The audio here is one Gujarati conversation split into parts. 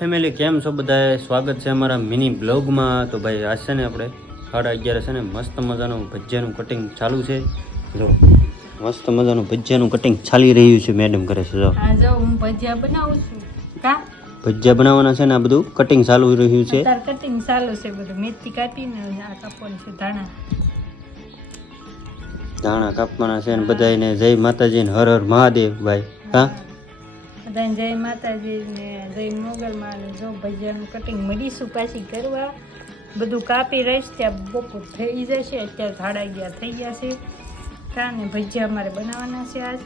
ફેમિલી કેમ છો બધાએ? સ્વાગત છે અમારા મિની બ્લોગમાં. તો ભાઈ આજ છે ને આપણે 11:30 છે ને મસ્ત મજાનું ભજીયાનું કટિંગ ચાલુ છે. જો મસ્ત મજાનું ભજીયાનું કટિંગ ચાલી રહ્યું છે. મેડમ કરે છે. જો હા જો હું ભજીયા બનાવું છું. કા ભજીયા બનાવવાના છે ને આ બધું કટિંગ ચાલુ રહ્યું છે. અત્યારે કટિંગ ચાલુ છે બધું. મેથી કાપીને આ કાપવાનું છે ધાણા કાપવાના છે ને બધાને જય માતાજી ને હર હર મહાદેવ ભાઈ. હા બધાને જય માતાજી ને જય મોગલમાં ને જો ભજીયાનું કટિંગ મળીશું પાછી કરવા. બધું કાપી રહીશ ત્યાં બપોર થઈ જશે. અત્યારે 11:30 થઈ ગયા છે. કાને ભજીયા અમારે બનાવવાના છે આજ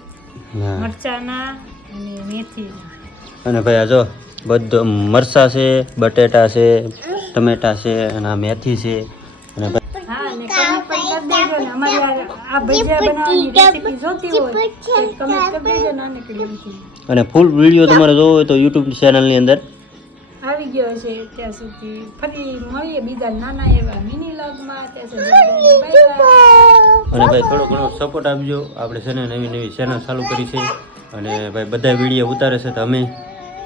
મરચાના અને મેથીના. અને ભાઈ આ જો બધું મરચા છે, બટેટા છે, ટમેટા છે અને આ મેથી છે. અને હા અને કમેન્ટ પણ કરી દેજો ને અમારી આ ભજીયા બનાવવાની રેસીપી જોતી હોય તો કમેન્ટ કરી દેજો નાનકડી એમથી. અને ફૂલ વિડીયો તમારે જોવો હોય તો યુટ્યુબ ચેનલની અંદર આવી ગયો છે. ત્યાં સુધી ફરી મળીએ બીજા નાના એવા મિની વ્લોગમાં. ત્યાં સુધી બાય બાય. અને ભાઈ થોડો ઘણો સપોર્ટ આપજો. આપણે છે ને નવી નવી ચેનલ ચાલુ કરી છે અને ભાઈ બધા વિડીયો ઉતારે છે તો અમે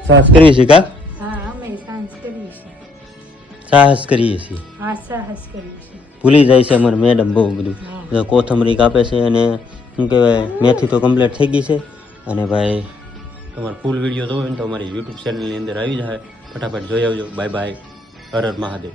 સાહસ કરીએ છીએ. કા હા અમે સાંજ કરીએ છીએ. સાહસ કરીએ છીએ. હા સાહસ કરીએ છીએ. ભૂલી જાય છે અમારે મેડમ બહુ બધું. હા. કોથમરી કાપે છે અને શું કહેવાય મેથી તો કમ્પ્લીટ થઈ ગઈ છે. અને ભાઈ તમારે ફૂલ વિડીયો જોવો હોય ને તો અમારી યુટ્યુબ ચેનલની અંદર આવી જાય. ફટાફટ જોઈ આવજો. Bye bye. હર હર મહાદેવ.